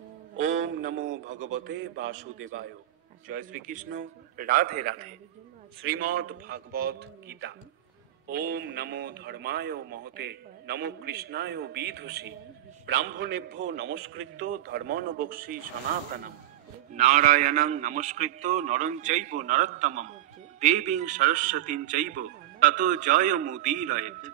ओम नमो भगवते वासुदेवाय। जय श्री कृष्ण। राधे राधे। श्रीमद् भागवत गीता। ओम नमो धर्माय महते नमो कृष्णाय विदुषी ब्राह्मणेभ्यो नमस्कृत्य धर्मोऽनुबोक्षि सनातनम् नारायणं नमस्कृत्य नरं चैव नरोत्तमं देवीं सरस्वतीं चैव ततो जयमुदीरयेत्।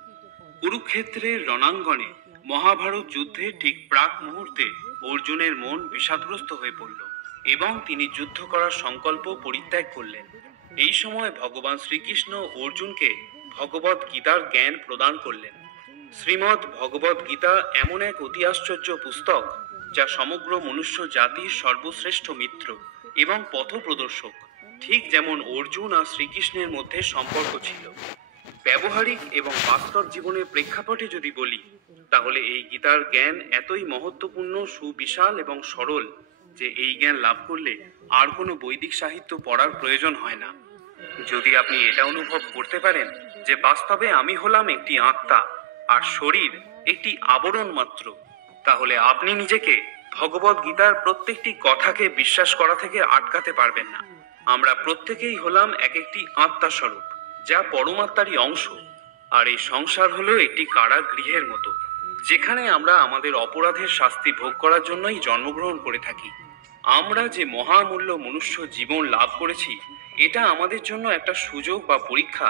কুরুক্ষেত্রের রণাঙ্গনে মহাভারত যুদ্ধে ঠিক প্রাক মুহূর্তে অর্জুনের মন বিষাদগ্রস্ত হয়ে পড়ল এবং তিনি যুদ্ধ করার সংকল্প পরিত্যাগ করলেন। এই সময় ভগবান শ্রীকৃষ্ণ অর্জুনকে ভগবত গীতার জ্ঞান প্রদান করলেন। শ্রীমদ্ ভগবত গীতা এমন এক অতি আশ্চর্য পুস্তক যা সমগ্র মনুষ্য জাতির সর্বশ্রেষ্ঠ মিত্র এবং পথপ্রদর্শক। ঠিক যেমন অর্জুন আর শ্রীকৃষ্ণের মধ্যে সম্পর্ক ছিল। ব্যবহারিক এবং বাস্তব জীবনের প্রেক্ষাপটে যদি বলি, তাহলে এই গীতার জ্ঞান এতই মহত্বপূর্ণ, সুবিশাল এবং সরল যে এই জ্ঞান লাভ করলে আর কোনো বৈদিক সাহিত্য পড়ার প্রয়োজন হয় না। যদি আপনি এটা অনুভব করতে পারেন যে বাস্তবে আমি হলাম একটি আত্মা আর শরীর একটি আবরণ মাত্র, তাহলে আপনি নিজেকে ভগবত গীতার প্রত্যেকটি কথাকে বিশ্বাস করা থেকে আটকাতে পারবেন না। আমরা প্রত্যেকেই হলাম এক একটি আত্মা স্বরূপ, যা পরমাত্মারই অংশ। আর এই সংসার হলো একটি কারাগৃহের মতো, যেখানে আমরা আমাদের অপরাধের শাস্তি ভোগ করার জন্যই জন্মগ্রহণ করে থাকি। আমরা যে মহামূল্য মনুষ্য জীবন লাভ করেছি, এটা আমাদের জন্য একটা সুযোগ বা পরীক্ষা,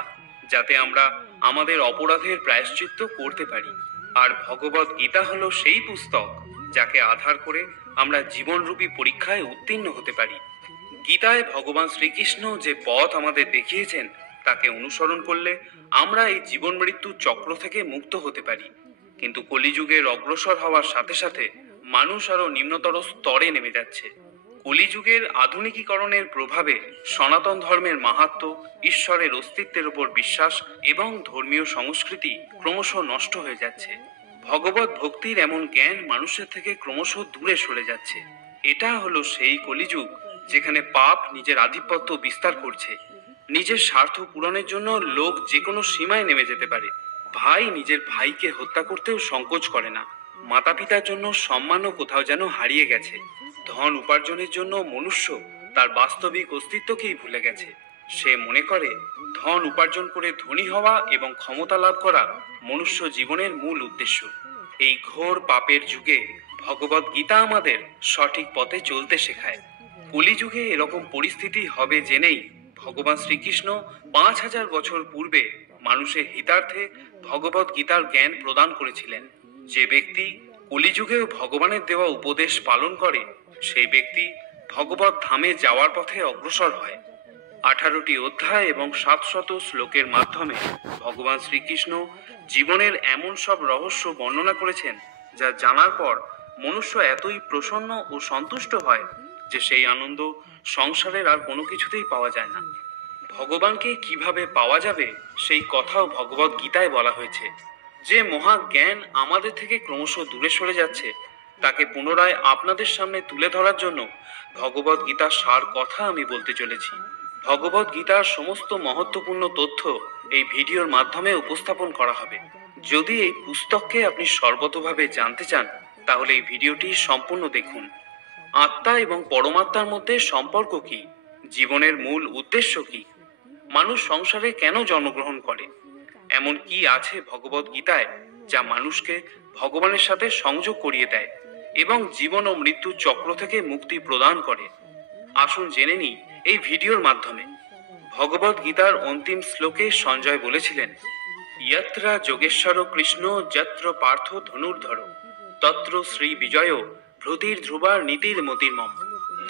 যাতে আমরা আমাদের অপরাধের প্রায়শ্চিত্ত করতে পারি। আর ভগবত গীতা হলো সেই পুস্তক যাকে আধার করে আমরা জীবনরূপী পরীক্ষায় উত্তীর্ণ হতে পারি। গীতায় ভগবান শ্রীকৃষ্ণ যে পথ আমাদের দেখিয়েছেন, তাকে অনুসরণ করলে আমরা এই জীবন মৃত্যু চক্র থেকে মুক্ত হতে পারি। কিন্তু কলিযুগের অগ্রসর হওয়ার সাথে সাথে মানুষ আরো নিম্নতর স্তরে নেমে যাচ্ছে। কলিযুগের আধুনিকীকরণের প্রভাবে সনাতন ধর্মের মাহাত্ম্য, ঈশ্বরের অস্তিত্বের উপর বিশ্বাস এবং ধর্মীয় সংস্কৃতি ক্রমশ নষ্ট হয়ে যাচ্ছে। ভগবত ভক্তির এমন জ্ঞান মানুষের থেকে ক্রমশ দূরে সরে যাচ্ছে। এটা হলো সেই কলিযুগ যেখানে পাপ নিজের আধিপত্য বিস্তার করছে। নিজের স্বার্থ পূরণের জন্য লোক যে কোনো সীমায় নেমে যেতে পারে। ভাই নিজের ভাইকে হত্যা করতেও সংকোচ করে না। মাতা পিতার জন্য সম্মানও কোথাও যেন হারিয়ে গেছে। ধন উপার্জনের জন্য মনুষ্য তার বাস্তবিক অস্তিত্বকেই ভুলে গেছে। সে মনে করে ধন উপার্জন করে ধনী হওয়া এবং ক্ষমতা লাভ করা মনুষ্য জীবনের মূল উদ্দেশ্য। এই ঘোর পাপের যুগে ভগবত গীতা আমাদের সঠিক পথে চলতে শেখায়। কলিযুগে এরকম পরিস্থিতি হবে জেনেই ভগবান শ্রীকৃষ্ণ 5000 বছর পূর্বে মানুষের হিতার্থে ভগবত গীতার জ্ঞান প্রদান করেছিলেন। যে ব্যক্তি কলিযুগেও ভগবানের দেওয়া উপদেশ পালন করে, সেই ব্যক্তি ভগবত ধামে যাওয়ার পথে অগ্রসর হয়। 18টি অধ্যায় এবং 700 শ্লোকের মাধ্যমে ভগবান শ্রীকৃষ্ণ জীবনের এমন সব রহস্য বর্ণনা করেছেন, যা জানার পর মনুষ্য এতই প্রসন্ন ও সন্তুষ্ট হয় যে সেই আনন্দ সংসারের আর কোনো কিছুতেই পাওয়া যায় না। ভগবানকে কিভাবে পাওয়া যাবে সেই কথাও ভগবত গীতায় বলা হয়েছে। যে মহা জ্ঞান আমাদের থেকে ক্রমশ দূরে সরে যাচ্ছে, তাকে পুনরায় আপনাদের সামনে তুলে ধরার জন্য ভগবত গীতার সার কথা আমি বলতে চলেছি। ভগবত গীতার সমস্ত মহত্বপূর্ণ তথ্য এই ভিডিওর মাধ্যমে উপস্থাপন করা হবে। যদি এই পুস্তককে আপনি সর্বতোভাবে জানতে চান, তাহলে এই ভিডিওটি সম্পূর্ণ দেখুন। আত্মা এবং পরমাত্মার মধ্যে সম্পর্ক কি? জীবনের মূল উদ্দেশ্য কি? মানুষ সংসারে কেন জন্মগ্রহণ করে? এমন কি আছে ভগবত গীতায় যা মানুষকে ভগবানের সাথে সংযোগ করিয়ে দেয় এবং জীবন ও মৃত্যু চক্র থেকে মুক্তি প্রদান করে? আসুন জেনে নিই এই ভিডিওর মাধ্যমে। ভগবত গীতার অন্তিম শ্লোকে সঞ্জয় বলেছিলেন, যত্রা যোগেশ্বর কৃষ্ণ যত্র পার্থ ধনুর্ধর তত্র শ্রী বিজয় ভ্রতির ধ্রুবার নীতির মতির্মম।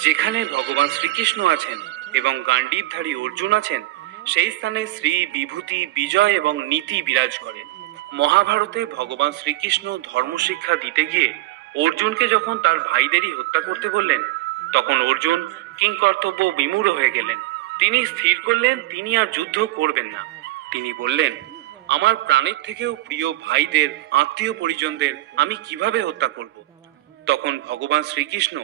যেখানে ভগবান শ্রীকৃষ্ণ আছেন এবং গান্ডীবধারী অর্জুন আছেন, সেই স্থানে শ্রী, বিভূতি, বিজয় এবং নীতি বিরাজ করে। মহাভারতে ভগবান শ্রীকৃষ্ণ ধর্মশিক্ষা দিতে গিয়ে অর্জুনকে যখন তার ভাইদেরই হত্যা করতে বললেন, তখন অর্জুন কিংকর্তব্য বিমূঢ় হয়ে গেলেন। তিনি স্থির করলেন তিনি আর যুদ্ধ করবেন না। তিনি বললেন, আমার প্রাণের থেকেও প্রিয় ভাইদের, আত্মীয় পরিজনদের আমি কিভাবে হত্যা করব? তখন ভগবান শ্রীকৃষ্ণ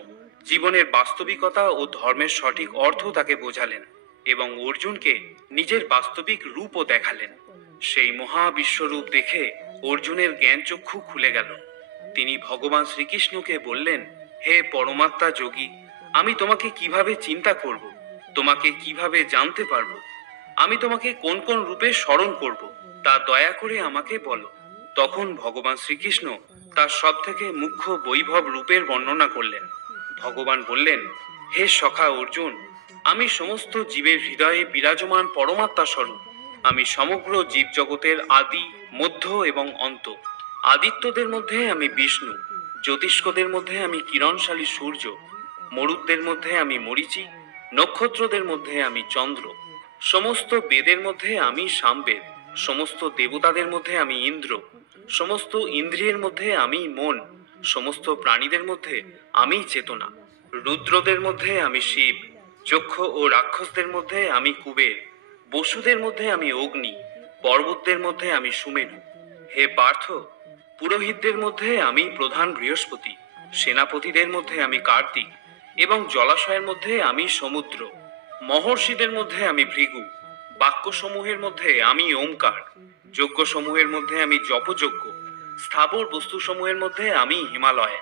জীবনের বাস্তবিকতা ও ধর্মের সঠিক অর্থ তাকে বোঝালেন এবং অর্জুনকে নিজের বাস্তবিক রূপও দেখালেন। সেই মহাবিশ্বরূপ দেখে অর্জুনের জ্ঞানচক্ষু খুলে গেল। তিনি ভগবান শ্রীকৃষ্ণকে বললেন, হে পরমাত্মা যোগী, আমি তোমাকে কিভাবে চিন্তা করব, তোমাকে কিভাবে জানতে পারবো, আমি তোমাকে কোন কোন রূপে স্মরণ করব, তা দয়া করে আমাকে বলো। তখন ভগবান শ্রীকৃষ্ণ তার সব থেকে মুখ্য বৈভব রূপের বর্ণনা করলেন। ভগবান বললেন, হে সখা অর্জুন, আমি সমস্ত জীবের হৃদয়ে বিরাজমান পরমাত্মা স্বরূপ। আমি সমগ্র জীবজগতের আদি, মধ্য এবং অন্ত। আদিত্যদের মধ্যে আমি বিষ্ণু, জ্যোতিষ্কদের মধ্যে আমি কিরণশালী সূর্য, মরুতদের মধ্যে আমি মরীচি, নক্ষত্রদের মধ্যে আমি চন্দ্র, সমস্ত বেদের মধ্যে আমি সামবেদ, সমস্ত দেবতাদের মধ্যে আমি ইন্দ্র, সমস্ত ইন্দ্রিয়ের মধ্যে আমি মন, সমস্ত প্রাণীদের মধ্যে আমি চেতনা, রুদ্রদের মধ্যে আমি শিব, যক্ষ ও রাক্ষসদের মধ্যে আমি কুবের, বসুদের মধ্যে আমি অগ্নি, পর্বতদের মধ্যে আমি সুমেরু। হে পার্থ, পুরোহিতদের মধ্যে আমি প্রধান বৃহস্পতি, সেনাপতিদের মধ্যে আমি কার্তিক, এবং জলাশয়ের মধ্যে আমি সমুদ্র, মহর্ষিদের মধ্যে আমি ভৃগু, বাক্যসমূহের মধ্যে আমি ওমকার, যজ্ঞসমূহের মধ্যে আমি জপযজ্ঞ, স্থাবর বস্তুসমূহের মধ্যে আমি হিমালয়,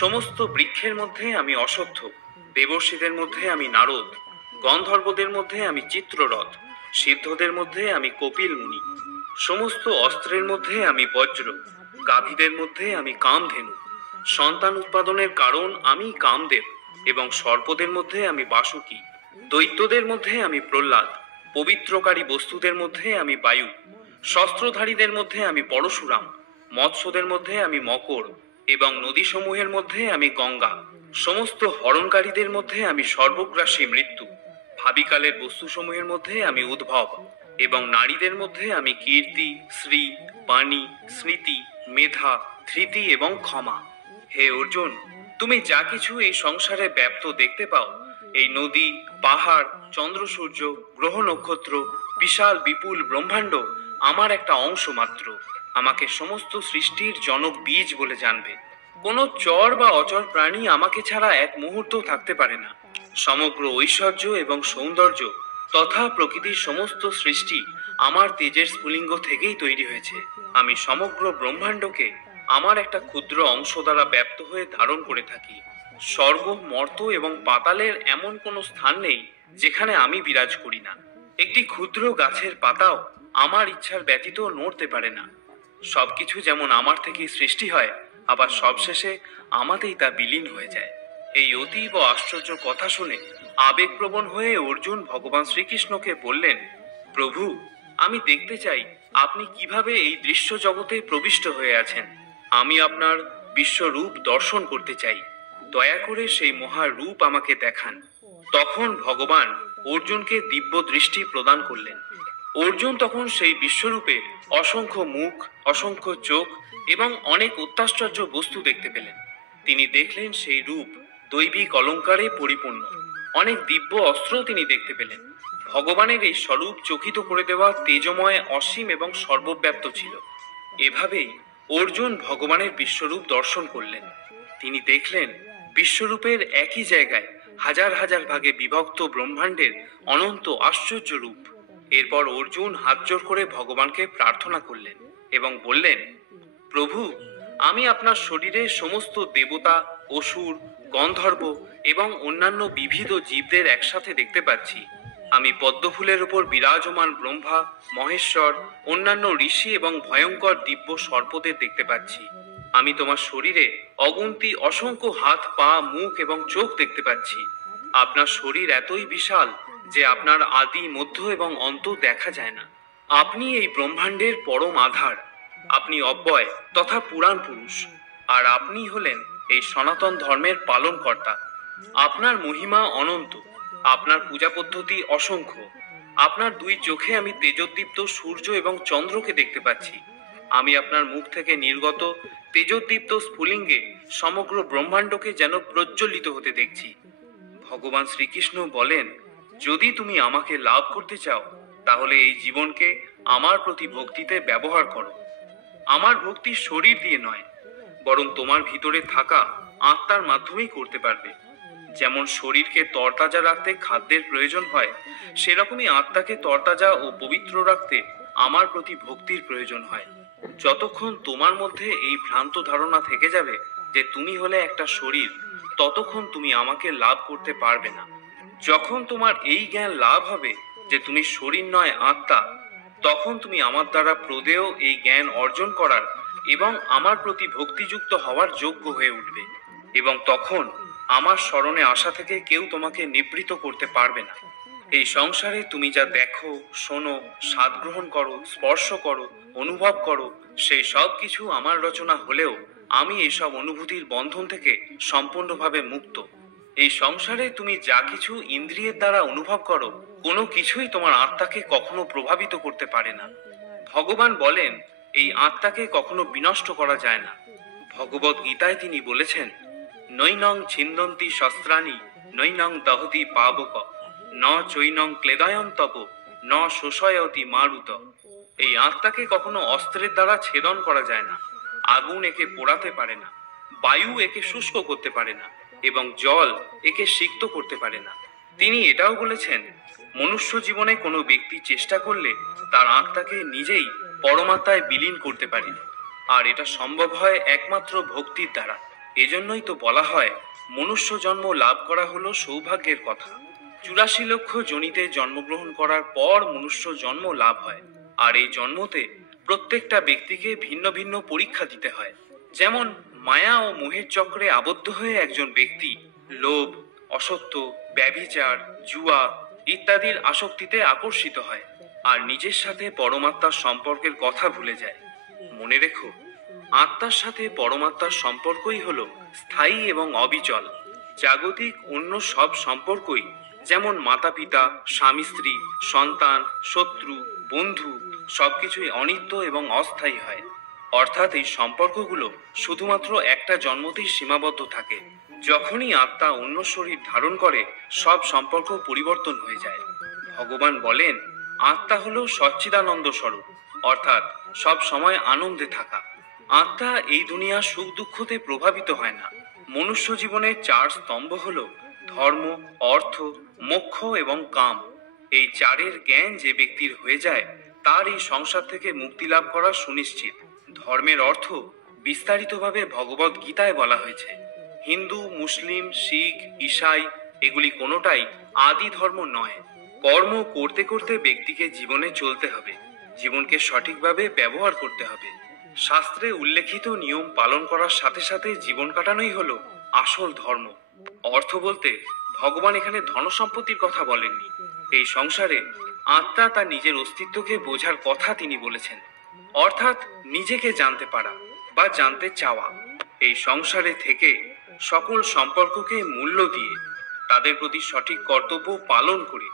সমস্ত বৃক্ষের মধ্যে আমি অশ্বত্থ, দেবর্ষিদের মধ্যে আমি নারদ, গন্ধর্বদের মধ্যে আমি চিত্ররথ, সিদ্ধদের মধ্যে আমি কপিল মুনি, সমস্ত অস্ত্রের মধ্যে আমি বজ্র, গাভীদের মধ্যে আমি কামধেনু, সন্তান উৎপাদনের কারণ আমি কামদেব, এবং সর্পদের মধ্যে আমি বাসুকী, দৈত্যদের মধ্যে আমি প্রহ্লাদ, পবিত্রকারী বস্তুদের মধ্যে আমি বায়ু, শস্ত্রধারীদের মধ্যে আমি পরশুরাম, মৎস্যদের মধ্যে আমি মকর, এবং নদীসমূহের মধ্যে আমি গঙ্গা, সমস্ত হরণকারীদের মধ্যে আমি সর্বগ্রাসী মৃত্যু, ভাবিকালের বস্তুসমূহের মধ্যে আমি উদ্ভব, এবং নারীদের মধ্যে আমি কীর্তি, শ্রী, বাণী, স্মৃতি, মেধা, ধৃতি এবং ক্ষমা। হে অর্জুন, তুমি যা কিছু এই সংসারে ব্যাপ্ত দেখতে পাও, এই নদী, পাহাড়, চন্দ্র সূর্য, গ্রহ নক্ষত্র, বিশাল বিপুল ব্রহ্মাণ্ড আমার একটা অংশ মাত্র। আমাকে সমস্ত সৃষ্টির জনক বীজ বলে জানবে। কোনো চর বা অচর প্রাণী আমাকে ছাড়া এক মুহূর্ত থাকতে পারে না। সমগ্র ঐশ্বর্য এবং সৌন্দর্য তথা প্রকৃতির সমস্ত সৃষ্টি আমার তেজের স্ফুলিঙ্গ থেকেই তৈরি হয়েছে। আমি সমগ্র ব্রহ্মাণ্ডকে আমার একটা ক্ষুদ্র অংশ দ্বারা ব্যাপ্ত হয়ে ধারণ করে থাকি। স্বর্গ, মর্ত এবং পাতালের এমন কোনো স্থান নেই যেখানে আমি বিরাজ করি না। একটি ক্ষুদ্র গাছের পাতাও আমার ইচ্ছার ব্যতীত নড়তে পারে না। সবকিছু যেমন আমার থেকেই সৃষ্টি হয়, আবার সবশেষে আমাতেই তা বিলীন হয়ে যায়। এই অতীব আশ্চর্য কথা শুনে আবেগপ্রবণ হয়ে অর্জুন ভগবান শ্রীকৃষ্ণকে বললেন, প্রভু, আমি দেখতে চাই আপনি কিভাবে এই দৃশ্য জগতে প্রবিষ্ট হয়ে আছেন। আমি আপনার বিশ্বরূপ দর্শন করতে চাই। দয়া করে সেই মহারূপ আমাকে দেখান। তখন ভগবান অর্জুনকে দিব্য দৃষ্টি প্রদান করলেন। অর্জুন তখন সেই বিশ্বরূপে অসংখ্য মুখ, অসংখ্য চোখ এবং অনেক অত্যাশ্চর্য বস্তু দেখতে পেলেন। তিনি দেখলেন সেই রূপ দৈবিক অলঙ্কারে পরিপূর্ণ। অনেক দিব্য অস্ত্রও তিনি দেখতে পেলেন। ভগবানের এই স্বরূপ চকিত করে দেওয়া তেজময়, অসীম এবং সর্বব্যাপ্ত ছিল। এভাবেই অর্জুন ভগবানের বিশ্বরূপ দর্শন করলেন। তিনি দেখলেন বিশ্বরূপের একই জায়গায় হাজার হাজার ভাগে বিভক্ত ব্রহ্মাণ্ডের অনন্ত আশ্চর্য রূপ। এরপর অর্জুন হাত জোড় করে ভগবানকে প্রার্থনা করলেন এবং বললেন, প্রভু, আমি আপনার শরীরে সমস্ত দেবতা, অসুর, গন্ধর্ব এবং অন্যান্য বিবিধ জীবদের একসাথে দেখতে পাচ্ছি। আমি পদ্মফুলের উপর বিরাজমান ব্রহ্মা, মহেশ্বর, অন্যান্য ঋষি এবং ভয়ঙ্কর দিব্য সর্পদের দেখতে পাচ্ছি। আমি তোমার শরীরে অগুন্তি অসংখ্য হাত, পা, মুখ এবং চোখ দেখতে পাচ্ছি। আপনার শরীর এতই বিশাল যে আপনার আদি, মধ্য এবং অন্ত দেখা যায় না। আপনি এই ব্রহ্মাণ্ডের পরম আধার। আপনি অব্যয় তথা পুরাণ পুরুষ, আর আপনি হলেন এই সনাতন ধর্মের পালনকর্তা। আপনার মহিমা অনন্ত, আপনার পূজা পদ্ধতি অসংখ্য। আপনার দুই চোখে আমি তেজোদ্দীপ্ত সূর্য এবং চন্দ্রকে দেখতে পাচ্ছি। আমি আপনার মুখ থেকে নির্গত তেজোদ্দীপ্ত স্ফুলিঙ্গে সমগ্র ব্রহ্মাণ্ডকে যেন প্রজ্বলিত হতে দেখছি। ভগবান শ্রীকৃষ্ণ বলেন, যদি তুমি আমাকে লাভ করতে চাও, তাহলে এই জীবনকে আমার প্রতি ভক্তিতে ব্যবহার করো। আমার ভক্তি শরীর দিয়ে নয়, বরং তোমার ভিতরে থাকা আত্মার মাধ্যমেই করতে পারবে। যেমন শরীরকে তরতাজা রাখতে খাদ্যের প্রয়োজন হয়, সেরকমই আত্মাকে তরতাজা ও পবিত্র রাখতে আমার প্রতি ভক্তির প্রয়োজন হয়। যতক্ষণ তোমার মধ্যে এই ভ্রান্ত ধারণা থেকে যাবে যে তুমি হলে একটা শরীর, ততক্ষণ তুমি আমাকে লাভ করতে পারবে না। যখন তোমার এই জ্ঞান লাভ হবে যে তুমি শরীর নয় আত্মা, তখন তুমি আমার দ্বারা প্রদেয় এই জ্ঞান অর্জন করার এবং আমার প্রতি ভক্তিযুক্ত হওয়ার যোগ্য হয়ে উঠবে, এবং তখন আমার স্মরণে আসা থেকে কেউ তোমাকে নিবৃত্ত করতে পারবে না। এই সংসারে তুমি যা দেখো, শোনো, স্বাদ গ্রহণ করো, স্পর্শ করো, অনুভব করো, সেই সব কিছু আমার রচনা হলেও আমি এইসব অনুভূতির বন্ধন থেকে সম্পূর্ণভাবে মুক্ত। এই সংসারে তুমি যা কিছু ইন্দ্রিয়ের দ্বারা অনুভব করো, কোনো কিছুই তোমার আত্মাকে কখনো প্রভাবিত করতে পারে না। ভগবান বলেন, এই আত্মাকে কখনো বিনষ্ট করা যায় না। ভগবত গীতায় তিনি বলেছেন, নৈনং ছিন্দন্তি শস্ত্রাণি নৈনং দহতি পাবক ন চৈনং ক্লেদয়ন্তপ ন শোষয়তি মারুত। এই আত্মাকে কখনো অস্ত্রের দ্বারা ছেদন করা যায় না। আগুন একে পোড়াতে পারে না, বায়ু একে শুষ্ক করতে পারে না, এবং জল একে সিক্ত করতে পারে না। তিনি এটাও বলেছেন, মনুষ্য জীবনে কোনো ব্যক্তি চেষ্টা করলে তার আত্মাকে নিজেই পরমাত্মায় বিলীন করতে পারে, আর এটা সম্ভব হয় একমাত্র ভক্তির দ্বারা। এজন্যই তো বলা হয়, মনুষ্য জন্ম লাভ করা হলো সৌভাগ্যের কথা। 84 লক্ষ যোনিতে জন্মগ্রহণ করার পর মনুষ্য জন্ম লাভ হয়, আর এই জন্মতে প্রত্যেকটা ব্যক্তিকে ভিন্ন ভিন্ন পরীক্ষা দিতে হয়। যেমন মায়া ও মোহের চক্রে আবদ্ধ হয়ে একজন ব্যক্তি লোভ, অসত্য, ব্যভিচার, জুয়া ইত্যাদির আসক্তিতে আকর্ষিত হয়, আর নিজের সাথে পরমাত্মার সম্পর্কের কথা ভুলে যায়। মনে রেখো, আত্মার সাথে পরমাত্মার সম্পর্কই হলো স্থায়ী এবং অবিচল। জাগতিক অন্য সব সম্পর্কই, যেমন মাতা পিতা, স্বামী স্ত্রী, সন্তান, শত্রু, বন্ধু, সবকিছুই অনিত্য এবং অস্থায়ী হয়। অর্থাৎ এই সম্পর্কগুলো শুধুমাত্র একটা জন্মতেই সীমাবদ্ধ থাকে। যখনই আত্মা অন্য শরীর ধারণ করে, সব সম্পর্ক পরিবর্তন হয়ে যায়। ভগবান বলেন, আত্মা হলো সচ্চিদানন্দ স্বরূপ, অর্থাৎ সব সময় আনন্দে থাকা। আত্মা এই দুনিয়া সুখ দুঃখতে প্রভাবিত হয় না। মনুষ্য জীবনের 4 স্তম্ভ হলো ধর্ম, অর্থ, মোক্ষ এবং কাম। এই 4-এর জ্ঞান যে ব্যক্তির হয়ে যায়, তার এই সংসার থেকে মুক্তি লাভ করা সুনিশ্চিত। ধর্মের অর্থ বিস্তারিতভাবে ভগবত গীতায় বলা হয়েছে। হিন্দু, মুসলিম, শিখ, ঈসাই এগুলি কোনোটাই আদি ধর্ম নয়। কর্ম করতে করতে ব্যক্তিকে জীবনে চলতে হবে, জীবনকে সঠিকভাবে ব্যবহার করতে হবে। শাস্ত্রে উল্লেখিত নিয়ম পালন করার সাথে সাথে জীবন কাটানোই হলো আসল ধর্ম। অর্থ বলতে ভগবান এখানে ধনসম্পত্তির কথা বলেননি। এই সংসারে আত্মা তার নিজের অস্তিত্বকে বোঝার কথা তিনি বলেছেন, অর্থাৎ নিজেকে জানতে পারা বা জানতে চাওয়া। এই সংসারে থেকে সকল সম্পর্ককে মূল্য দিয়ে তাদের প্রতি সঠিক কর্তব্য পালন করে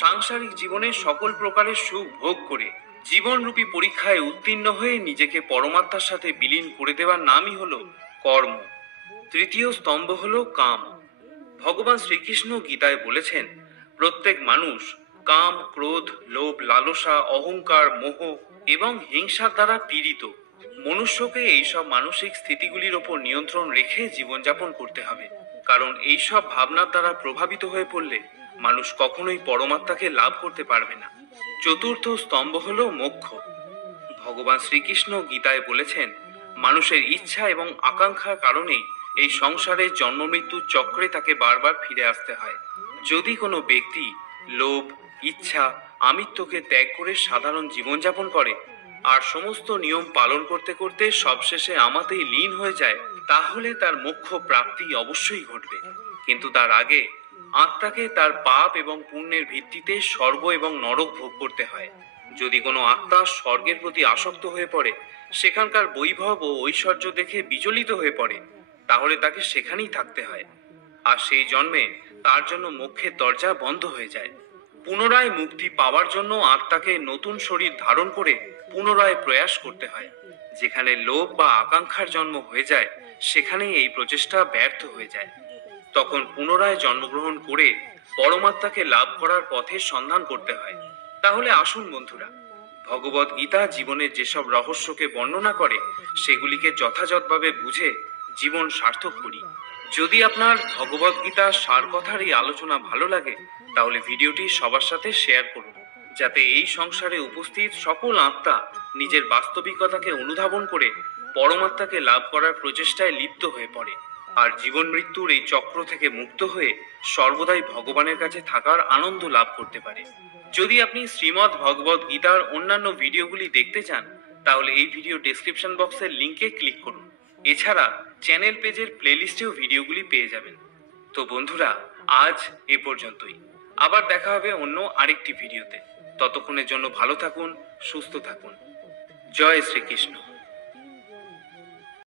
সাংসারিক জীবনে সকল প্রকারের সুখ ভোগ করে জীবনরূপী পরীক্ষায় উত্তীর্ণ হয়ে নিজেকে পরমাত্মার সাথে বিলীন করে দেওয়ার নামই হলো কর্ম। তৃতীয় স্তম্ভ হলো কাম। ভগবান শ্রীকৃষ্ণ গীতায় বলেছেন, প্রত্যেক মানুষ কাম, ক্রোধ, লোভ, লালসা, অহংকার, মোহ এবং হিংসার দ্বারা পীড়িত। মনুষ্যকে এইসব মানসিক স্থিতিগুলির ওপর নিয়ন্ত্রণ রেখে জীবনযাপন করতে হবে, কারণ এইসব ভাবনার দ্বারা প্রভাবিত হয়ে পড়লে মানুষ কখনোই পরমাত্মাকে লাভ করতে পারবে না। চতুর্থ স্তম্ভ হলো মোক্ষ। ভগবান শ্রীকৃষ্ণ গীতায় বলেছেন, মানুষের ইচ্ছা এবং আকাঙ্ক্ষার কারণেই এই সংসারের জন্ম মৃত্যুর চক্রে তাকে বারবার ফিরে আসতে হয়। যদি কোনো ব্যক্তি লোভ, ইচ্ছা, আমিত্বকে ত্যাগ করে সাধারণ জীবনযাপন করে আর সমস্ত নিয়ম পালন করতে করতে সবশেষে আমাতেই লীন হয়ে যায়, তাহলে তার মোক্ষ প্রাপ্তি অবশ্যই ঘটবে। কিন্তু তার আগে আত্মাকে তার পাপ এবং পুণ্যের ভিত্তিতে স্বর্গ এবং নরক ভোগ করতে হয়। যদি কোনো আত্মা স্বর্গের প্রতি আসক্ত হয়ে পড়ে, সেখানকার বৈভব ও ঐশ্বর্য দেখে বিচলিত হয়ে পড়ে, তাহলে তাকে সেখানেই থাকতে হয়, আর সেই জন্মে তার জন্য মোক্ষের দরজা বন্ধ হয়ে যায়। পুনরায় মুক্তি পাওয়ার জন্য আত্মাকে নতুন শরীর ধারণ করে পুনরায় প্রয়াস করতে হয়। যেখানে লোভ বা আকাঙ্ক্ষার জন্ম হয়ে যায়, সেখানেই এই প্রচেষ্টা ব্যর্থ হয়ে যায়। তখন পুনরায় জন্মগ্রহণ করে পরমাত্মাকে লাভ করার পথের সন্ধান করতে হয়। তাহলে আসুন বন্ধুরা, ভগবত গীতা জীবনের যেসব রহস্যকে বর্ণনা করে, সেগুলিকে যথাযথভাবে বুঝে জীবন সার্থক করি। যদি আপনার ভগবত গীতার সার কথার এই আলোচনা ভালো লাগে, তাহলে ভিডিওটি সবার সাথে শেয়ার করুন, যাতে এই সংসারে উপস্থিত সকল আত্মা নিজের বাস্তবিকতাকে অনুধাবন করে পরমাত্মাকে লাভ করার প্রচেষ্টায় লিপ্ত হয়ে পড়ে। আর জীবন মৃত্যুর এই চক্র থেকে মুক্ত হয়ে সর্বদাই ভগবানের কাছে থাকার আনন্দ লাভ করতে পারে। যদি আপনি শ্রীমদ্ ভগবত গীতার অন্যান্য ভিডিওগুলি দেখতে চান, তাহলে এই ভিডিও ডেসক্রিপশন বক্সের লিংকে ক্লিক করুন। এছাড়া চ্যানেল পেজের প্লেলিস্টেও ভিডিওগুলি পেয়ে যাবেন। তো বন্ধুরা, আজ এ পর্যন্তই। আবার দেখা হবে অন্য আরেকটি ভিডিওতে। ততক্ষণের জন্য ভালো থাকুন, সুস্থ থাকুন। জয় শ্রীকৃষ্ণ।